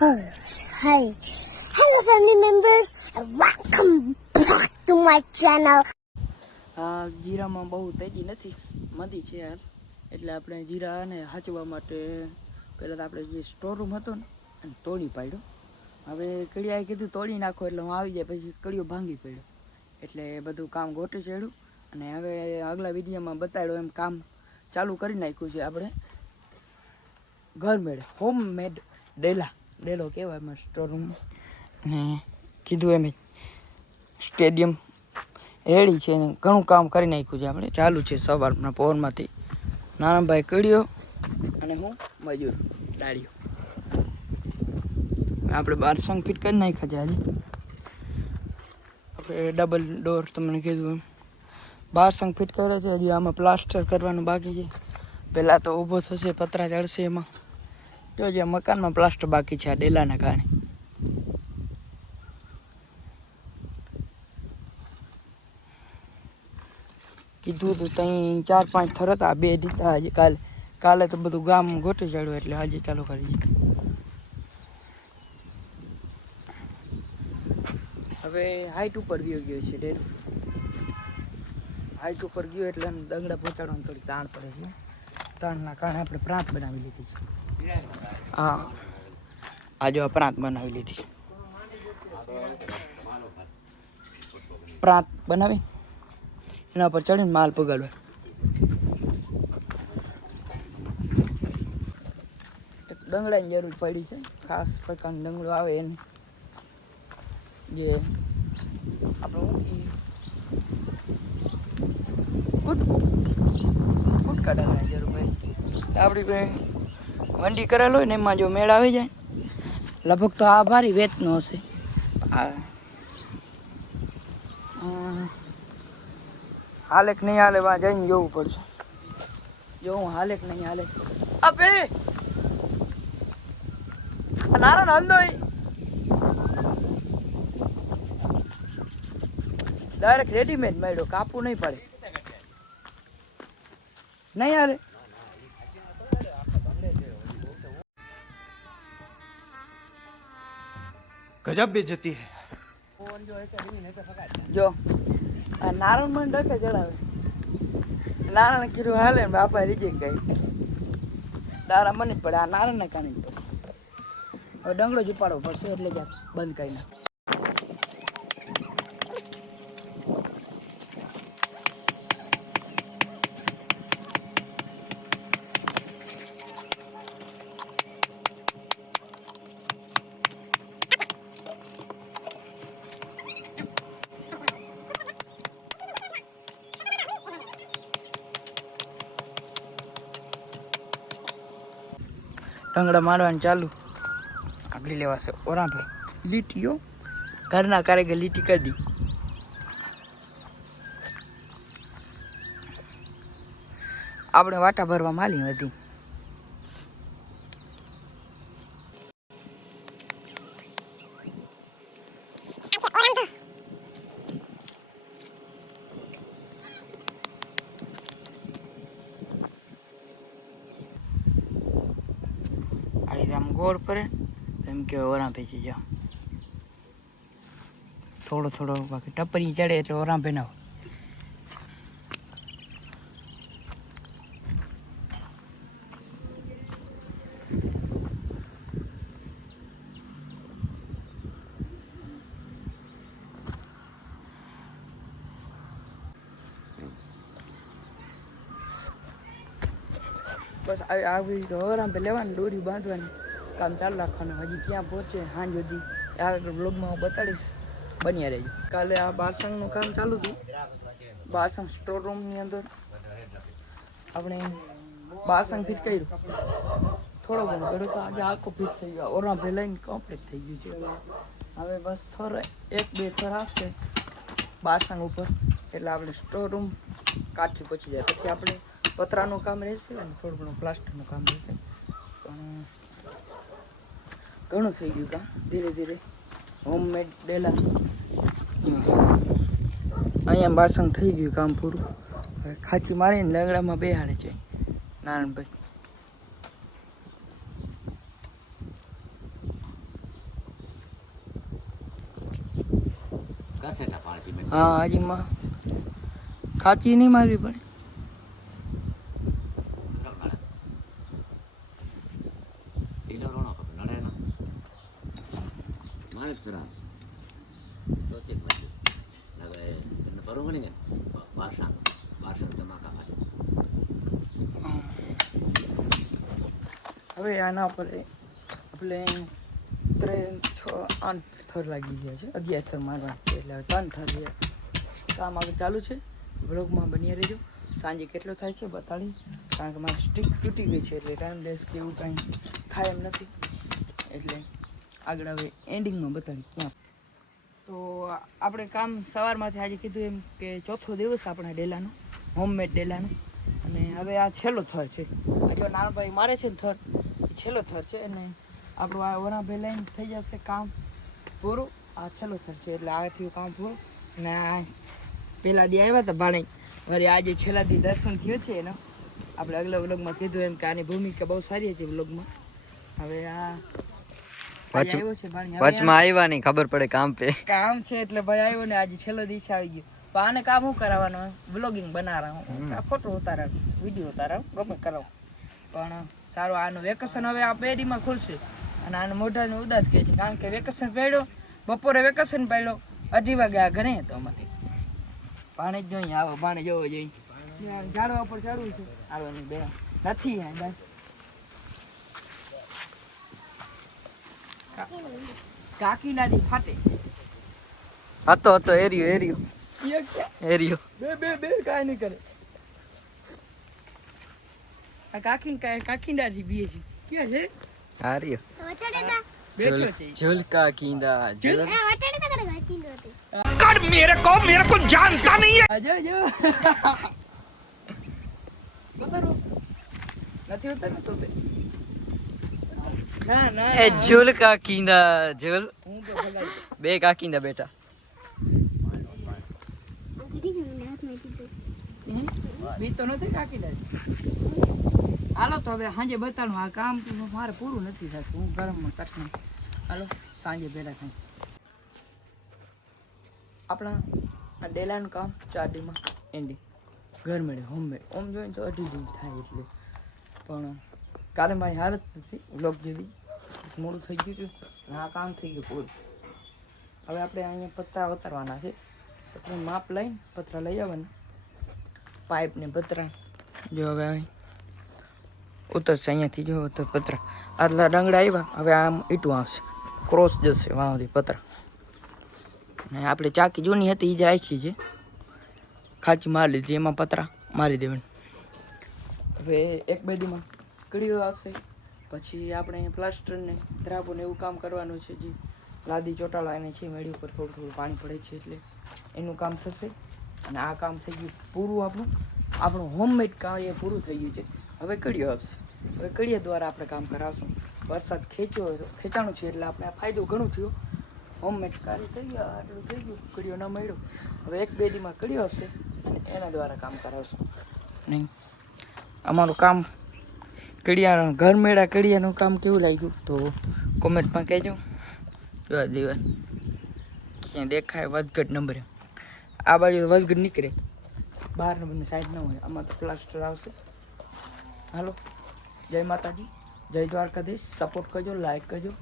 Hi. Hello family members and welcome back to my channel. જીરામાં બહુ તેજી નથી, મંદી છે યાર. એટલે આપણે જીરાને સાચવવા માટે પહેલાં તો આપણે જે સ્ટોર રૂમ હતો ને એને તોડી પાડ્યો. હવે કડિયાએ કીધું તોડી નાખો એટલે હું આવી જાય, પછી કડિયો ભાંગી પડ્યો. એટલે એ બધું કામ ગોઠવી ચડ્યું અને હવે આગલા વિડીયોમાં બતાડ્યો એમ કામ ચાલુ કરી નાખ્યું છે આપણે. ઘરમેડ હોમમેડ ડેલો કહેવાય એમાં સ્ટોર રૂમ. અને કીધું એમ સ્ટેડિયમ રેડી છે ને ઘણું કામ કરી નાખ્યું છે આપણે. ચાલુ છે સવારના પોરમાંથી. નાનાભાઈ કડ્યો અને હું મજૂર ડાળ્યો. આપણે 12 સંગ ફિટ કરી નાખ્યા છે આજે. આપણે ડબલ ડોર તમને કીધું એમ 12 સંગ ફિટ કર્યા છે. હજી આમાં પ્લાસ્ટર કરવાનું બાકી છે. પહેલાં તો ઊભો થશે, પતરા ચડશે એમાં. જો જે મકાનમાં પ્લાસ્ટર બાકી છે આ ડેલાના કારણે. કીધું તો ત્યાં 4-5 થર હતા, 2 દીધા આજે. કાલે તો બધું ગામ ગોઠવી ચડ્યું એટલે આજે ચાલુ કરી. હવે હાઈટ ઉપર ગયો છે ડેલો. હાઈટ ઉપર ગયો એટલે દંગડા પહોંચાડવાનું થોડી તાણ પડે છે. તાણના કારણે આપણે પ્રાંત બનાવી લીધી છે. હા, આ જો પ્રાંત બનાવી લીધી. પ્રાંત બનાવી એના પર ચડીને માલ પગાડવા. એક દંગડાની જરૂર પડી છે, ખાસ પ્રકારનું દંગડું આવે એને જે આપણે ફૂટકા દંગડાની જરૂર પડી. આપણી કોઈ વંડી કરેલ હોય ને એમાં જો મેળ આવી જાય, લગભગ તો આ મારી વેચનો હશે. હાલે કે નહીં હાલે વાં જઈને જોવું પડશે. જો હું હાલે કે નહીં હાલે. આપે નારણ હલદો ડાયરેક્ટ રેડીમેડ મળ્યો, કાપવું નહીં પડે. નહીં હાલે. गजब बेइज्जती है. જો આ નારણ મને ડકે ચડાવે. નારણ કીધું હાલે ને બાપા રીજેક ગઈ. તારા મને જ પડે, આ નારણને કારણે જ પડે. હવે ડંગડો જ ઉપાડવો પડશે એટલે જ બંધ કરી નાખ. ડંગડા મારવાનું ચાલુ. આગળ લેવાશે ઓરાભાઈ લીટીઓ. ઘરના કારીગર લીટી કરી દી. આપણે વાટા ભરવા માલી હતી. આમ ગોળ પડે એમ કે ઓરાંભે છે. જાઓ થોડો બાકી ટપરી ચડે એટલે ઓરાંભે ના હોય. બસ આવી ઓરાંભે લેવાની, દોરી બાંધવાની, કામ ચાલુ રાખવાનું. હજી ક્યાં પહોંચે સાંજ સુધી આગળ બ્લોગમાં હું બતાડીશ, બન્યા રહેજો. કાલે આ બારસંગનું કામ ચાલુ હતું. બારસંગ સ્ટોર રૂમની અંદર આપણે બારસંગ ફિટ કર્યું. થોડો ઘણો કર્યો તો આજે આખો ફિટ થઈ ગયો. ઓરાંભે લઈને કમ્પ્લીટ થઈ ગયું છે. હવે બસ થર 1-2 થર આવશે બારસંગ ઉપર એટલે આપણે સ્ટોર રૂમ કાઠી પહોંચી જાય. પછી આપણે પતરાનું કામ રહેશે અને થોડું ઘણું પ્લાસ્ટરનું કામ રહેશે. પણ ઘણું થઈ ગયું કામ. ધીરે ધીરે હોમમેડ ડેલા અહીંયા બારસંગ થઈ ગયું કામ પૂરું. હવે ખાંચી મારીને લંગડામાં બેહાડે છે નારાયણભાઈ. કસેટના પાણી મેં હા હજી માં કાચી નહીં મારવી પડે. ઢીલો રોણો કપ નડે ના મારે સરાસ તો ચેક મત લગે એને બરોબર નહીં બારસા ધમાકા મારી હવે આના પર આપણે 3, 6, 8 થર લાગી ગયા છે. 11 થર મારવા એટલે 3 થર છે. કામ આગળ ચાલુ છે. વ્લોગમાં બની રહેજો. સાંજે કેટલો થાય છે બતાડી, કારણ કે મારી સ્ટીક તૂટી ગઈ છે એટલે ટાઈમ લેસ કે એવું કાંઈ થાય એમ નથી. એટલે આગળ હવે એન્ડિંગમાં બતાડી ક્યાં. તો આપણે કામ સવારમાંથી આજે કીધું એમ કે ચોથો દિવસ આપણા ડેલાનો, હોમમેડ ડેલાનો. અને હવે આ છેલ્લો થર છે. આ જો નાનભાઈ મારે છે ને થર, એ છેલ્લો થર છે. અને આપણું આ વરાભાઈ લાઈન થઈ જશે કામ પૂરું. આ છેલ્લો થર છે એટલે આ થયું કામ પૂરું. અને આ પહેલા દી આવ્યા હતા ભાણે, વળી આજે છેલ્લા દી દર્શન થયો છે એનો. આપણે અગલા વ્લોગમાં કીધું એમ કે આની ભૂમિકા બહુ સારી હતી વ્લોગમાં. હવે આ આવ્યો છે ભાણી, વચમાં આવ્યા નહીં ખબર પડે કામ પે કામ છે એટલે ભાઈ આવ્યો ને આજે છેલ્લો દિવસ આવી ગયો. પણ આને કામ શું કરાવવાનું, વ્લોગિંગ બનાવવાનું, ફોટો ઉતારવાનું, વિડીયો ઉતારવાનું, ગમે કરાવું. પણ સારું આનું વેકેશન હવે આ પેઢીમાં ખુલશે. અને આને મોઢાને ઉદાસ કહે છે, કારણ કે વેકેશન પડ્યો, બપોરે વેકેશન પડ્યો, 2:30 વાગે આ ઘરે હતો અમારે. ભાણે જ જોઈએ, આવો ભાણે જોવો જોઈએ. ઝાડવા પર ચડવું છે, આવવાની બે નથી બસ. કાકી નાની ફાટે હતો એરિયો બે કાંઈ નહીં કરે. આ કાકી નાની બીએ છે ક્યાં છે? હાર્યો વટાડેતા બેઠો છે. ઝુલકા કીંદા ઝુલ વટાડેતા કરે ગાચીનો હતી. मेरे को जानता नहीं है. જો ઉતારો નથી ઉતારવું તો બે. ના એ ઝુલકા કીંદા ઝુલ હું તો ભગાડી દઉં. બે કાકીંદા બેટા ઘડી ગયું હાથમાં દીધું. બી તો નથી કાકી નાની. હાલો તો હવે સાંજે બતાડું. આ કામ તો મારે પૂરું નથી થતું, હું ગરમમાં કરશ નહીં. હાલો સાંજે ભેગા થાય. આપણા આ ડેલાનું કામ 4 દીમાં એન્ડિંગ. ઘર મેળે હોમમેડ ઓમ જોઈને તો 2.5 દી થાય એટલે. પણ કાલે મારી હાલત નથી વ્લોગ જેવી, મોડું થઈ ગયું હતું. આ કામ થઈ ગયું પૂરું. હવે આપણે અહીંયા પતરા ઉતારવાના છે. પતરાનું માપ લઈને પતરા લઈ આવવાના, પાઇપ ને પતરા. જો હવે ઉતરશે અહીંયાથી, જો ઉતર પતરા આટલા ડંગડા આવ્યા. હવે આમ ઈટું આવશે, ક્રોસ જશે વાંધી પતરા. ને આપણે ચાકી જૂની હતી એ જ રાખી છે, ખાંચી મારી લીધી, એમાં પતરા મારી દેવાની. હવે 1-2 દીમાં કડીઓ આવશે. પછી આપણે પ્લાસ્ટરને ધ્રાપોને એવું કામ કરવાનું છે. જે લાદી ચોંટાડવાની છે, મેળી ઉપર થોડું પાણી પડે છે એટલે એનું કામ થશે. અને આ કામ થઈ ગયું પૂરું. આપણું હોમમેડ કામ એ પૂરું થઈ ગયું છે. હવે કડીઓ આવશે. હવે કડીયા દ્વારા આપણે કામ કરાવશું. વરસાદ ખેંચાણું છે એટલે આપણે આ ફાયદો ઘણું થયો. હોમમેડ કાર્ય થઈ ગયા, આટલું થઈ ગયું, કડીઓ ન મળ્યો. હવે 1-2 દીમાં કડીઓ આવશે અને એના દ્વારા કામ કરાવશું. નહીં અમારું કામ કડિયા ઘર મેળા કડિયાનું કામ કેવું લાગ્યું તો કોમેન્ટમાં કહેજો. જોવા દેવા ક્યાં દેખાય વધઘટ નંબરે, આ બાજુ વધઘટ નીકળે, બહાર નંબરની સાઈડ ન હોય. આમાં તો પ્લાસ્ટર આવશે. હાલો જય માતાજી, જય દ્વારકાધીશ. સપોર્ટ કરજો, લાઈક કરજો.